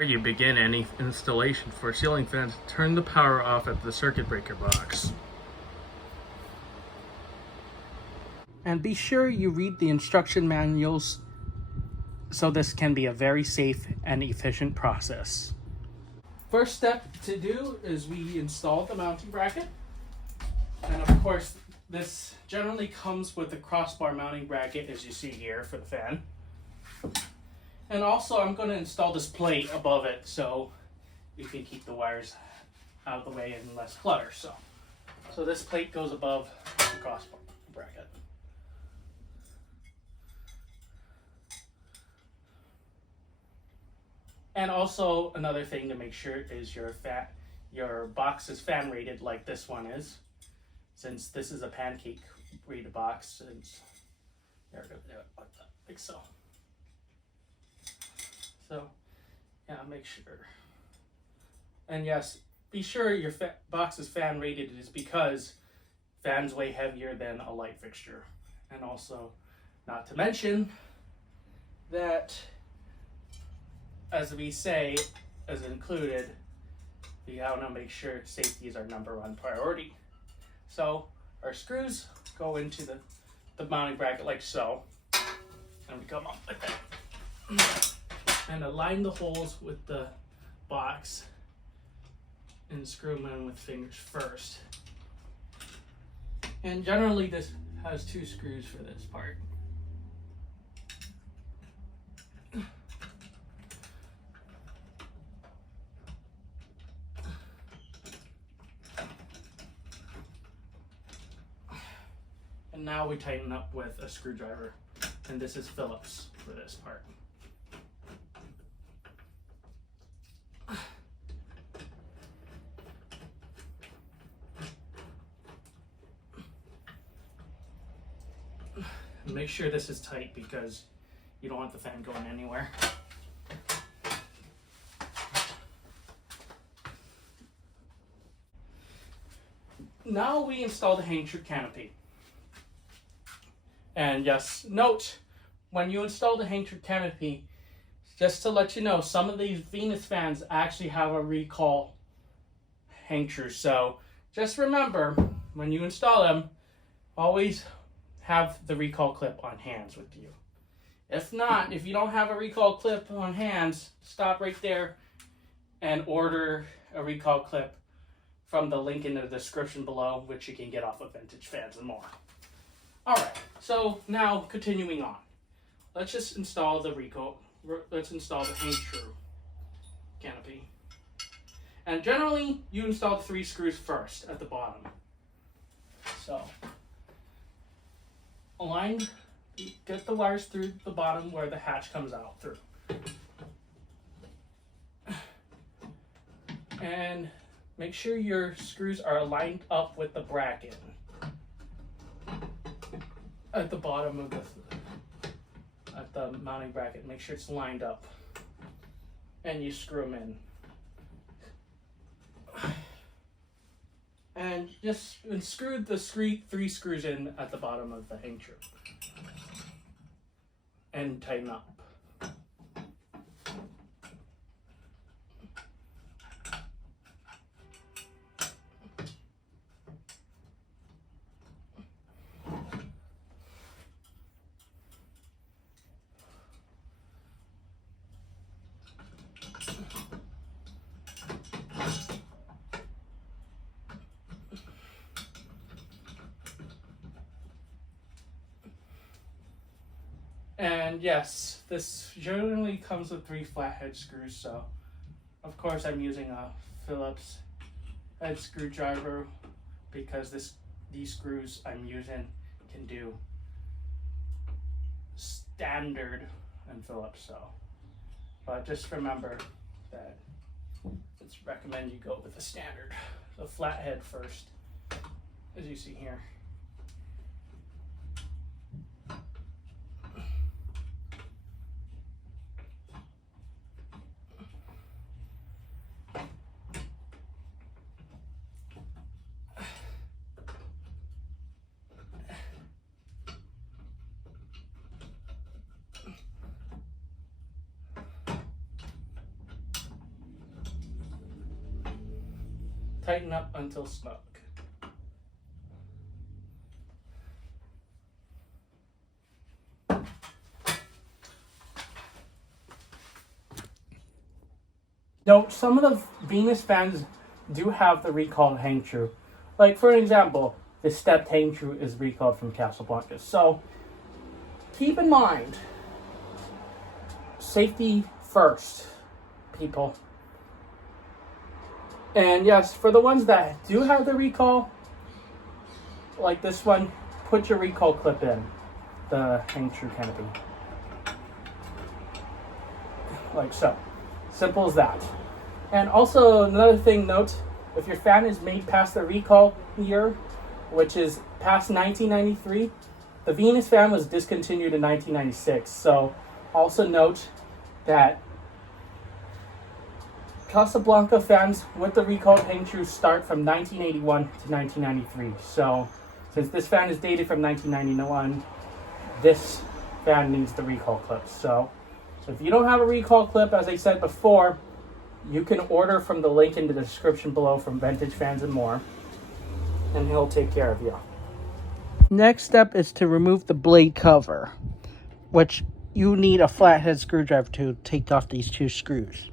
Before you begin any installation for ceiling fans, turn the power off at the circuit breaker box. And be sure you read the instruction manuals so this can be a very safe and efficient process. First step to do is we install the mounting bracket. And of course, this generally comes with a crossbar mounting bracket, as you see here, for the fan. And also, I'm going to install this plate above it so you can keep the wires out of the way and less clutter. So this plate goes above the crossbar bracket. And also, another thing to make sure is your box is fan rated like this one is. Since this is a pancake rated box, there we go, like so. So, yeah, make sure. And yes, be sure your box is fan rated is because fans weigh heavier than a light fixture. And also, not to mention that, as we say, as included, we want to make sure safety is our #1 priority. So, our screws go into the mounting bracket like so. And we come up like that. And align the holes with the box and screw them in with fingers first. And generally this has 2 screws for this part. And now we tighten up with a screwdriver, and this is Phillips for this part. Make sure this is tight because you don't want the fan going anywhere. Now we install the hang true canopy. And yes, note, when you install the hang true canopy, just to let you know, some of these Venus fans actually have a recall hang true. So just remember, when you install them, always have the recall clip on hands with you. If not, if you don't have a recall clip on hands, stop right there and order a recall clip from the link in the description below, which you can get off of Vintage Fans and More. Alright, so now continuing on. Let's just install the let's install the hang true canopy. And generally, you install the 3 screws first at the bottom. So, get the wires through the bottom where the hatch comes out through. And make sure your screws are lined up with the bracket at the bottom of the mounting bracket. Make sure it's lined up. And you screw them in. And just screw the 3 screws in at the bottom of the hang true. And tighten up. And yes, this generally comes with 3 flathead screws, so of course I'm using a Phillips head screwdriver because these screws I'm using can do standard and Phillips, so. But just remember that it's recommend you go with the standard, the flathead first, as you see here. tighten up until snug. Now, some of the Venus fans do have the recalled hang true. Like, for example, the stepped hang true is recalled from Casablanca. So, keep in mind, safety first, people. And yes, for the ones that do have the recall, like this one, put your recall clip in the hang true canopy. Like so. Simple as that. And also, another thing, note, if your fan is made past the recall year, which is past 1993, the Venus fan was discontinued in 1996. So, also note that Casablanca fans with the recalled hang true start from 1981 to 1993. So, since this fan is dated from 1991, this fan needs the recall clip. So, if you don't have a recall clip, as I said before, you can order from the link in the description below from Vintage Fans and More, and he'll take care of you. Next step is to remove the blade cover, which you need a flathead screwdriver to take off these two screws.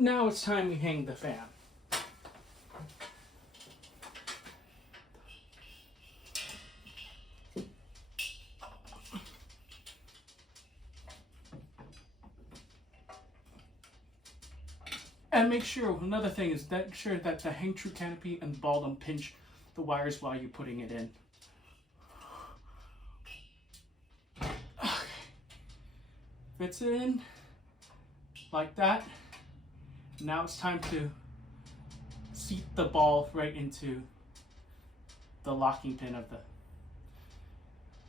Now it's time we hang the fan. And make sure, another thing is make sure that the hang true canopy and ball don't pinch the wires while you're putting it in. Okay. Fits it in like that. Now it's time to seat the ball right into the locking pin of the.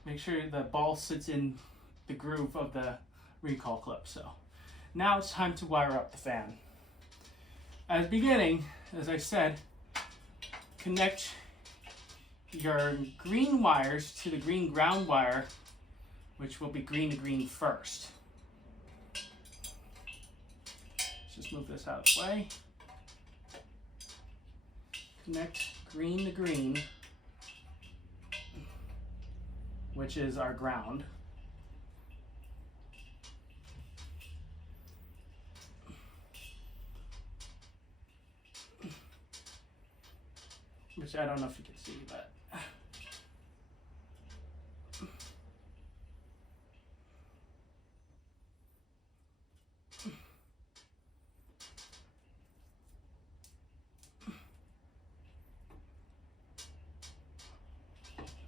Make sure the ball sits in the groove of the recall clip. So now it's time to wire up the fan. At the beginning, as I said, connect your green wires to the green ground wire, which will be green to green first. Just move this out of the way. Connect green to green, which is our ground. Which I don't know if you can see, but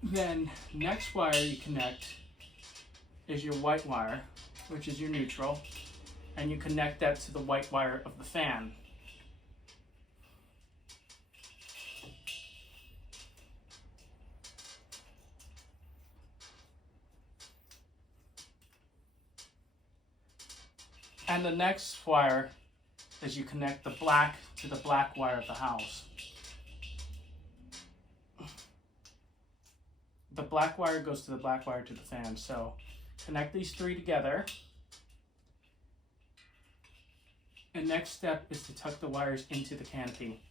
then next wire you connect is your white wire, which is your neutral, and you connect that to the white wire of the fan. And the next wire is you connect the black to the black wire of the house. The black wire goes to the black wire to the fan. So connect these three together. And next step is to tuck the wires into the canopy.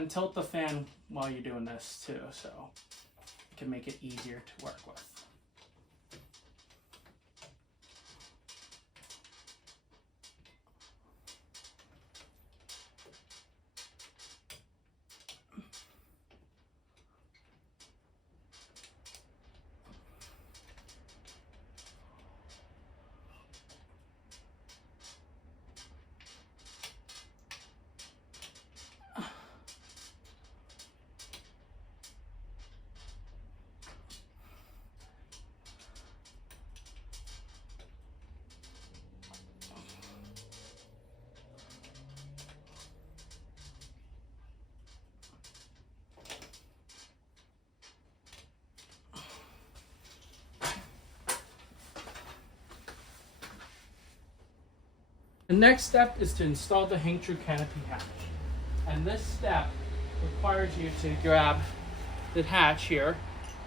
And tilt the fan while you're doing this too, so it can make it easier to work with. The next step is to install the hang true canopy hatch. And this step requires you to grab the hatch here,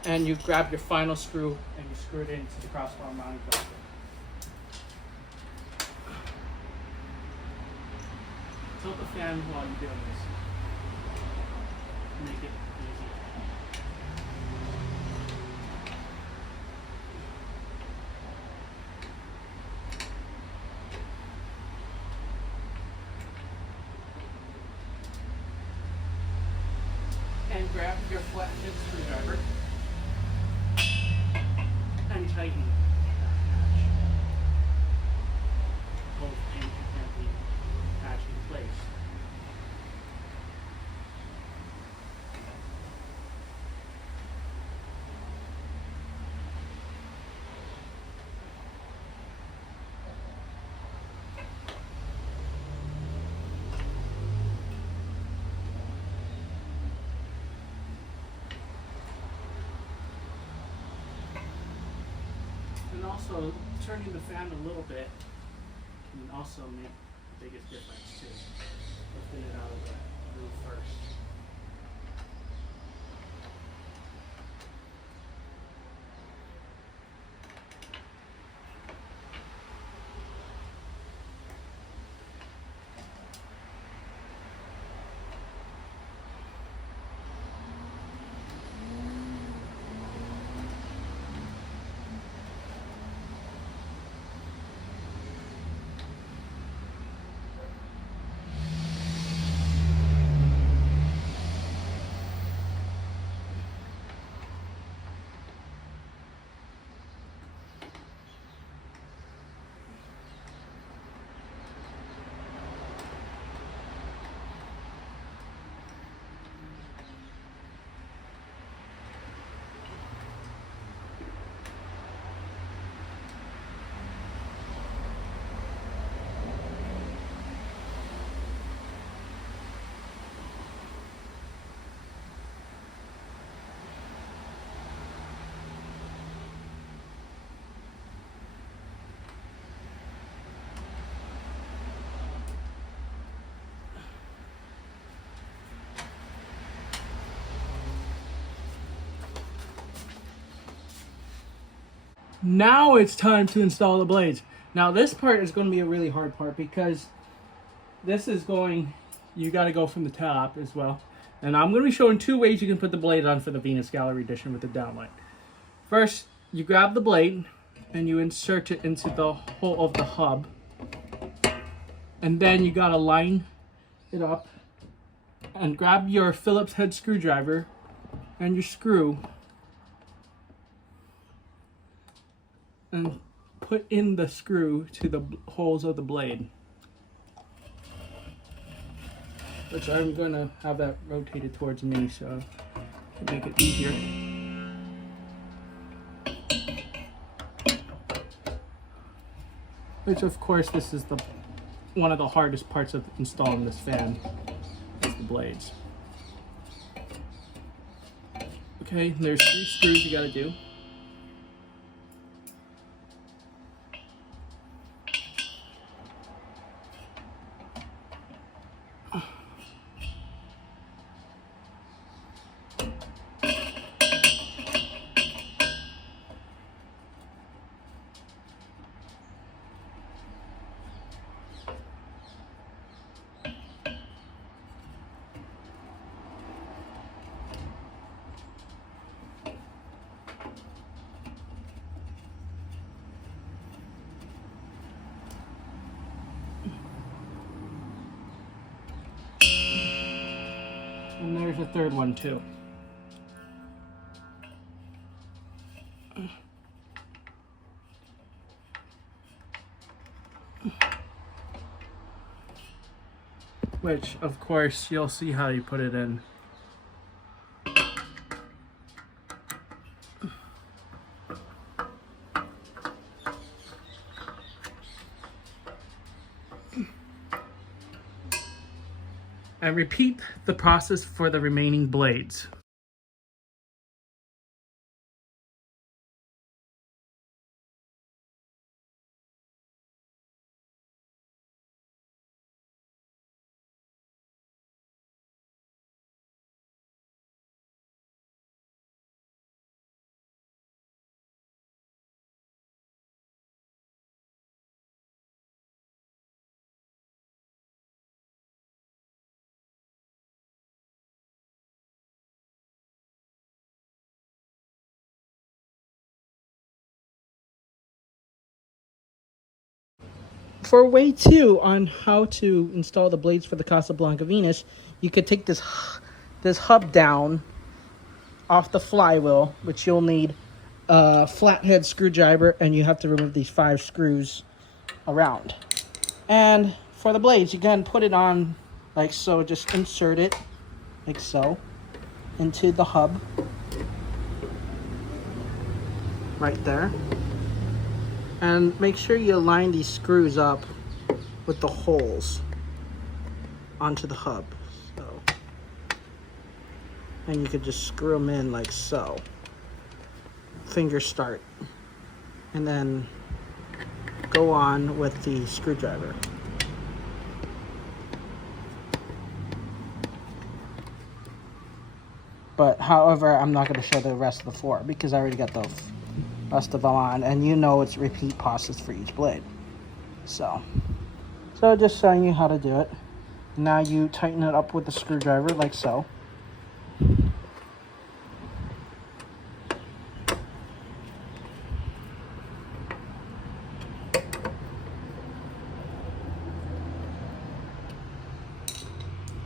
and you grab your final screw and you screw it into the crossbar mounting bracket. Tilt the fan while you're doing this. Make it easy. And grab your flat-tip screwdriver and tighten that hatch. Both hang true canopy hatch in place. And also, turning the fan a little bit can also make the biggest difference too. Lifting it out of the roof first. Now it's time to install the blades. Now this part is going to be a really hard part because this is going, you got to go from the top as well. And I'm going to be showing two ways you can put the blade on for the Venus Gallery Edition with the downlight. First, you grab the blade and you insert it into the hole of the hub. And then you got to line it up and grab your Phillips head screwdriver and your screw and put in the screw to the holes of the blade, which I'm going to have that rotated towards me so to make it easier. Which of course this is one of the hardest parts of installing this fan, is the blades. Okay, there's 3 screws you got to do. the third one too. Which, of course, you'll see how you put it in. And repeat the process for the remaining blades. For way 2 on how to install the blades for the Casablanca Venus, you could take this hub down off the flywheel, which you'll need a flathead screwdriver, and you have to remove these 5 screws around. And for the blades, you can put it on like so. Just insert it like so into the hub right there. And make sure you align these screws up with the holes onto the hub. So, and you could just screw them in like so. Finger start. And then go on with the screwdriver. But however, I'm not going to show the rest of the 4 because I already got the rest of them on, and you know it's repeat process for each blade. So just showing you how to do it. Now you tighten it up with the screwdriver like so.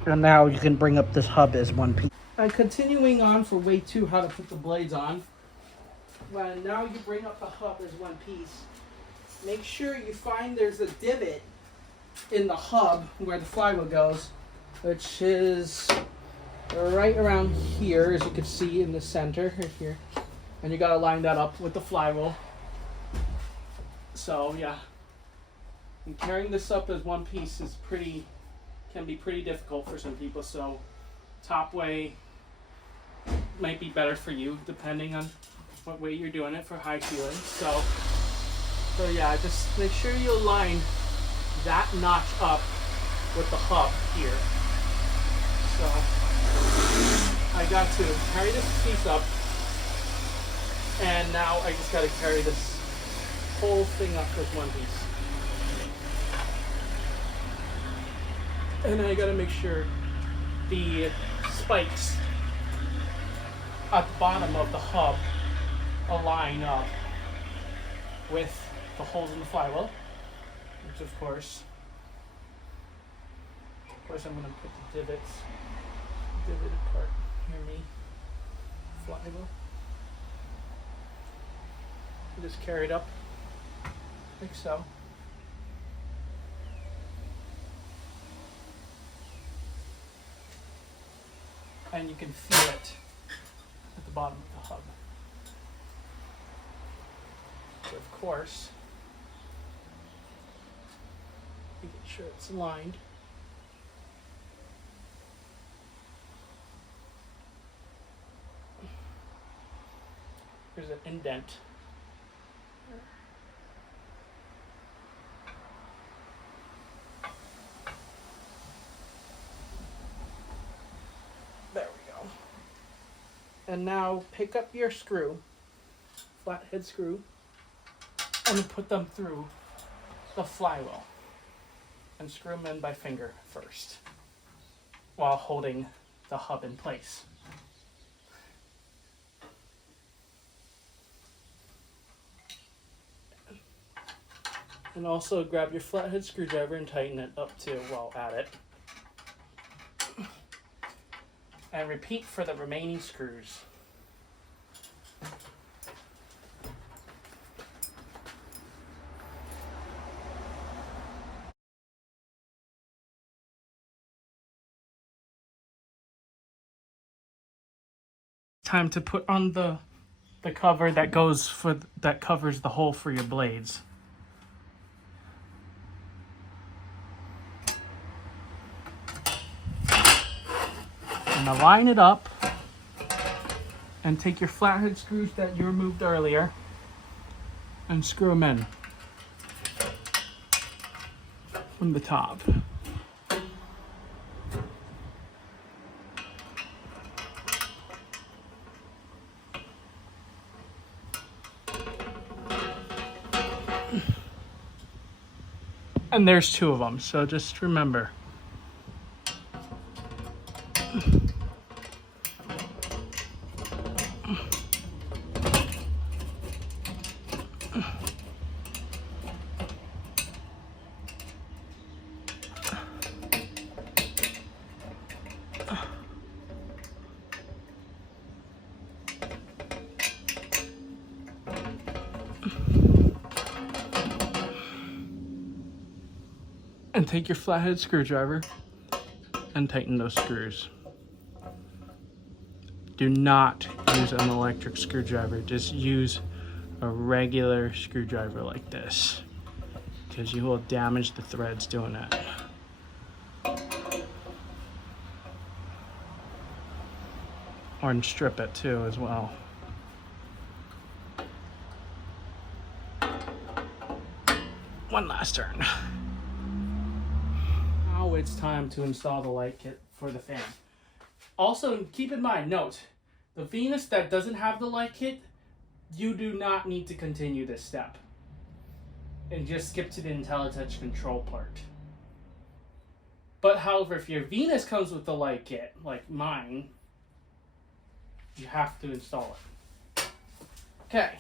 And now you can bring up this hub as one piece. And continuing on for way 2, how to put the blades on. When now you bring up the hub as one piece, make sure you find there's a divot in the hub where the flywheel goes, which is right around here, as you can see in the center right here. And you gotta line that up with the flywheel. So yeah, and carrying this up as one piece is can be pretty difficult for some people. So top way might be better for you, depending on what way you're doing it for high ceiling. So yeah, just make sure you align that notch up with the hub here. So I got to carry this piece up, and now I just got to carry this whole thing up with one piece. And I got to make sure the spikes at the bottom of the hub align up with the holes in the flywheel, which of course I'm going to put the divoted part near me, flywheel. Just carry it up like so. And you can feel it at the bottom of the hub. So of course, you get sure it's aligned. There's an indent. There we go. And now pick up your screw, flathead screw, and put them through the flywheel. And screw them in by finger first, while holding the hub in place. And also grab your flathead screwdriver and tighten it up too while at it. And repeat for the remaining screws. Time to put on the cover that covers the hole for your blades. And now line it up and take your flathead screws that you removed earlier and screw them in from the top. And there's 2 of them, so just remember. And take your flathead screwdriver and tighten those screws. Do not use an electric screwdriver. Just use a regular screwdriver like this, because you will damage the threads doing it. Or strip it too as well. One last turn. Now it's time to install the light kit for the fan. Also, keep in mind, note, the Venus that doesn't have the light kit, you do not need to continue this step. And just skip to the IntelliTouch control part. But however, if your Venus comes with the light kit, like mine, you have to install it. Okay.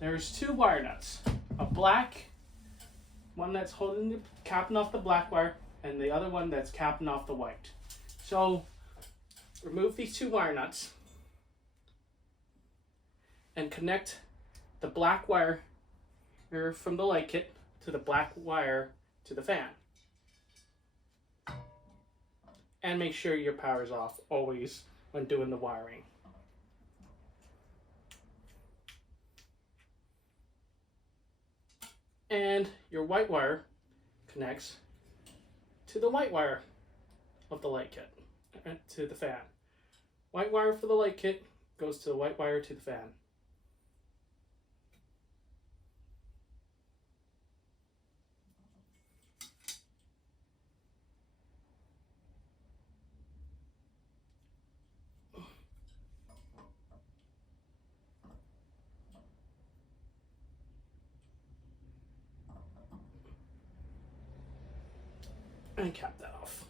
There's 2 wire nuts. A black one that's capping off the black wire, and the other one that's capping off the white. So remove these 2 wire nuts and connect the black wire from the light kit to the black wire to the fan. And make sure your power is off always when doing the wiring. And your white wire connects to the white wire of the light kit to the fan. White wire for the light kit goes to the white wire to the fan. And cap that off.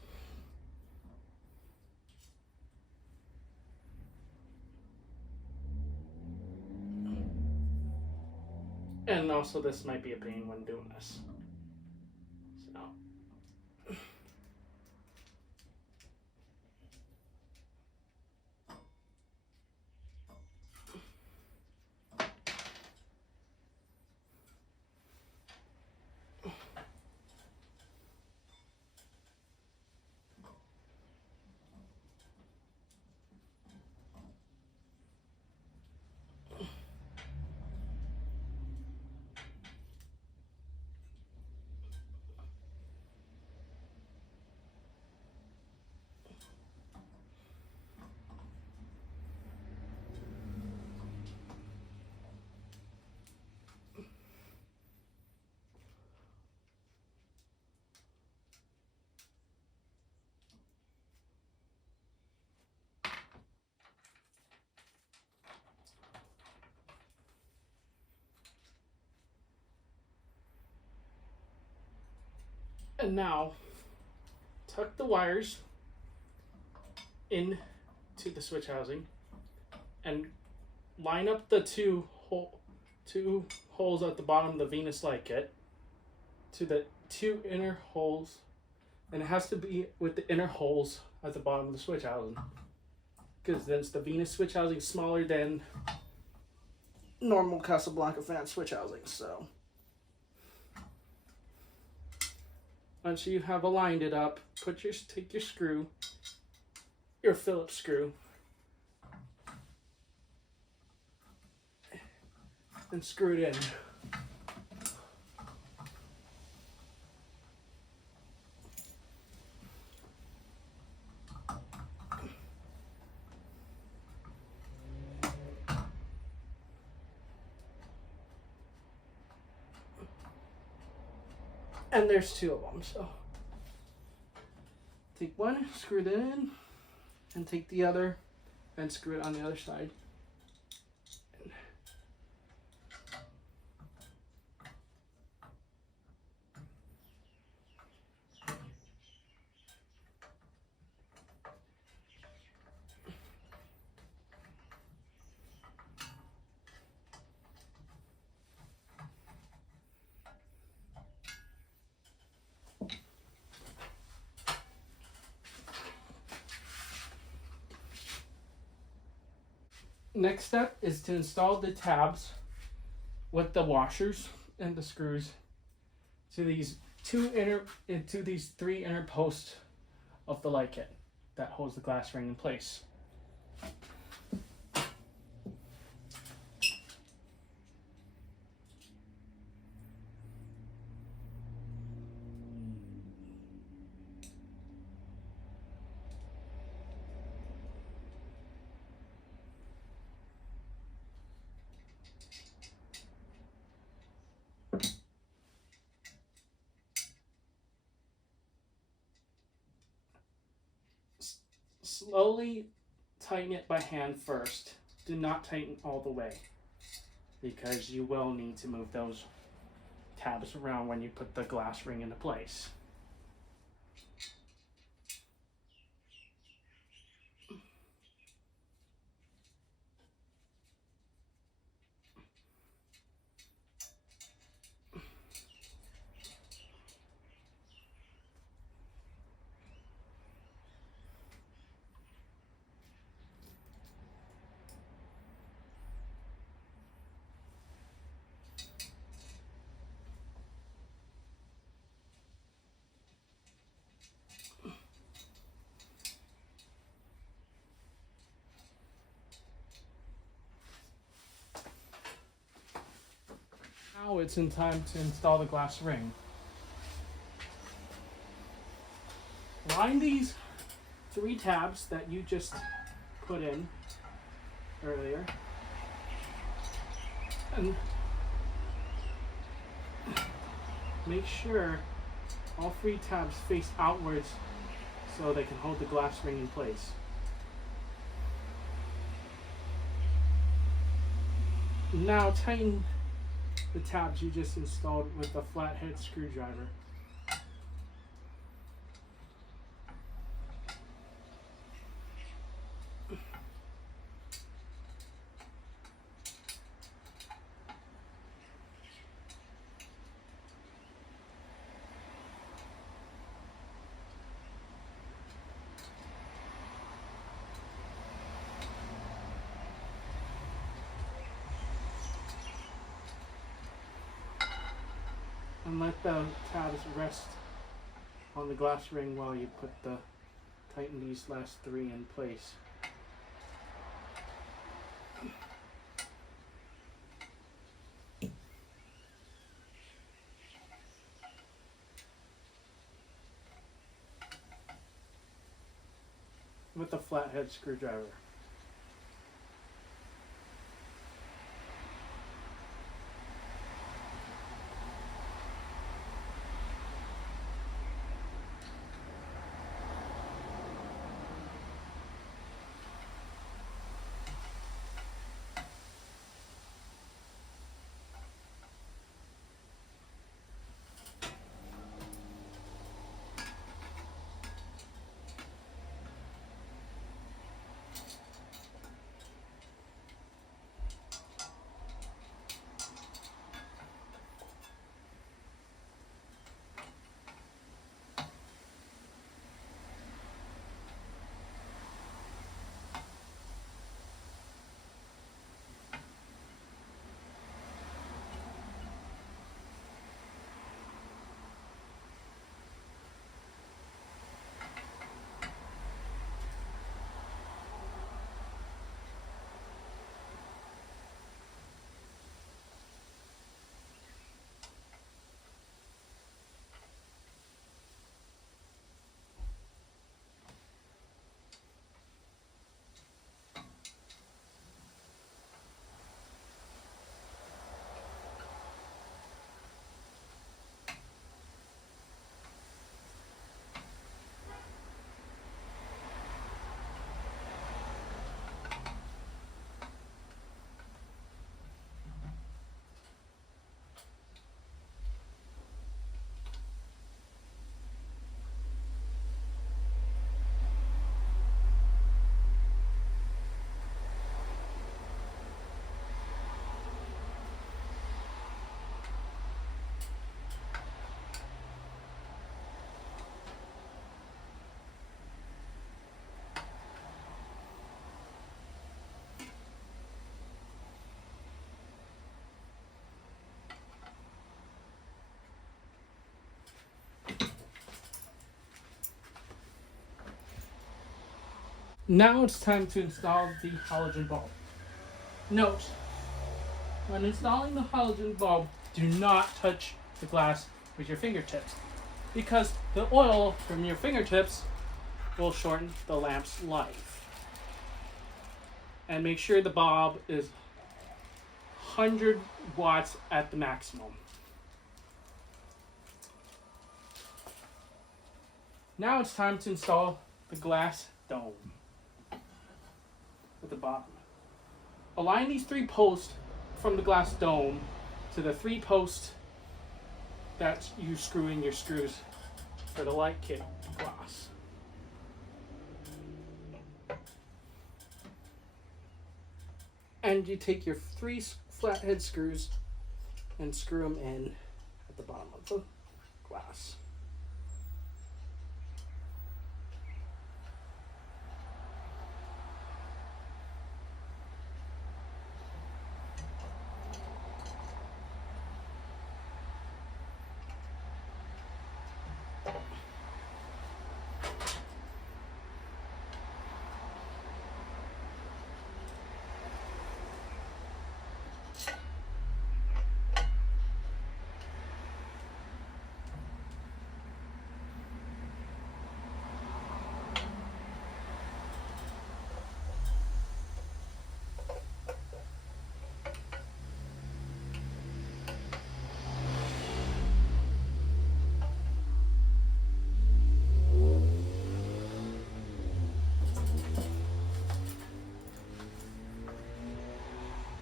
And also this might be a pain when doing this. So. And now, tuck the wires into the switch housing and line up the two holes at the bottom of the Venus light kit to the 2 inner holes, and it has to be with the inner holes at the bottom of the switch housing. Because then the Venus switch housing is smaller than normal Casablanca fan switch housing. So once you have aligned it up, take your screw, your Phillips screw, and screw it in. And there's two of them, so take one, screw that in, and take the other and screw it on the other side. Next step is to install the tabs with the washers and the screws to these three inner posts of the light kit that holds the glass ring in place. Slowly tighten it by hand first. Do not tighten all the way, because you will need to move those tabs around when you put the glass ring into place. Now it's in time to install the glass ring. Line these three tabs that you just put in earlier, and make sure all three tabs face outwards so they can hold the glass ring in place. Now tighten the tabs you just installed with a flathead screwdriver. And let the tabs rest on the glass ring while you tighten these last three in place. With a flathead screwdriver. Now it's time to install the halogen bulb. Note, when installing the halogen bulb, do not touch the glass with your fingertips because the oil from your fingertips will shorten the lamp's life. And make sure the bulb is 100 watts at the maximum. Now it's time to install the glass dome at the bottom. Align these 3 posts from the glass dome to the 3 posts that you screw in your screws for the light kit glass. And you take your 3 flathead screws and screw them in at the bottom of the glass.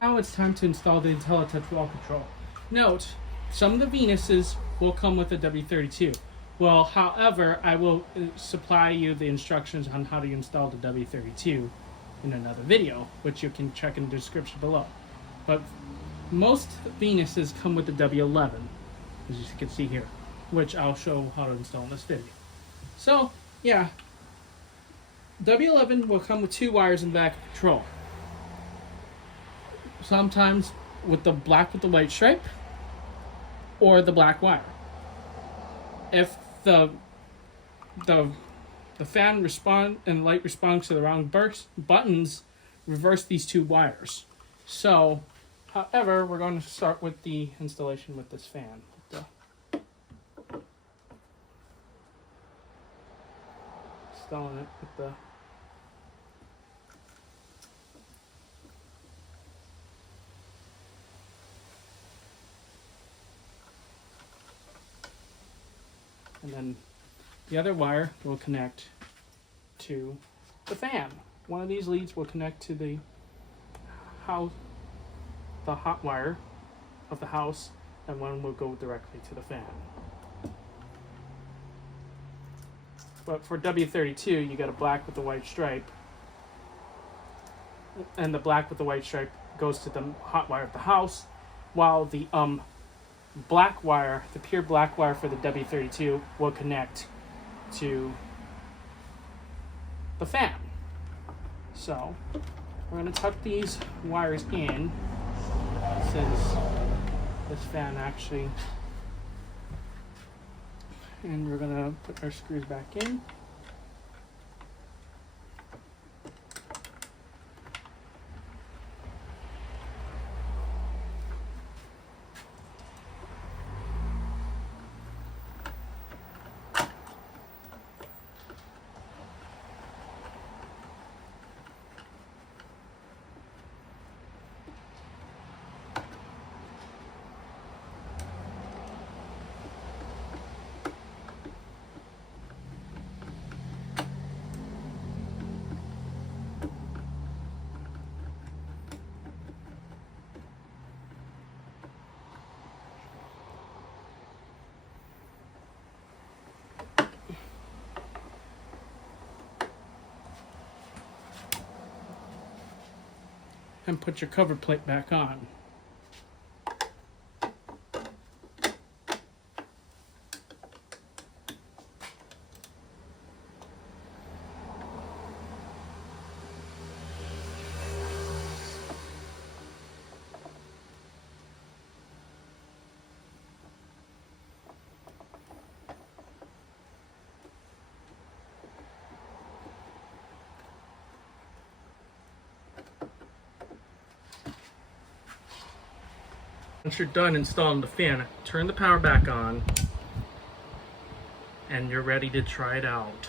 Now it's time to install the IntelliTouch wall control. Note, some of the Venuses will come with a W32. Well, however, I will supply you the instructions on how to install the W32 in another video, which you can check in the description below. But most Venuses come with the W11, as you can see here, which I'll show how to install in this video. So, yeah, W11 will come with 2 wires in the back of the control. Sometimes with the black with the white stripe or the black wire. If the fan respond and light responds to the wrong buttons, reverse these 2 wires. So, however, we're going to start with the installation with this fan. Installing it with the and then the other wire will connect to the fan. One of these leads will connect to the house, the hot wire of the house, and one will go directly to the fan. But for W32, you got a black with the white stripe, and the black with the white stripe goes to the hot wire of the house, while the black wire, the pure black wire for the W32 will connect to the fan. So we're going to tuck these wires in since this fan actually, and we're going to put our screws back in. And put your cover plate back on. Once you're done installing the fan, turn the power back on and you're ready to try it out.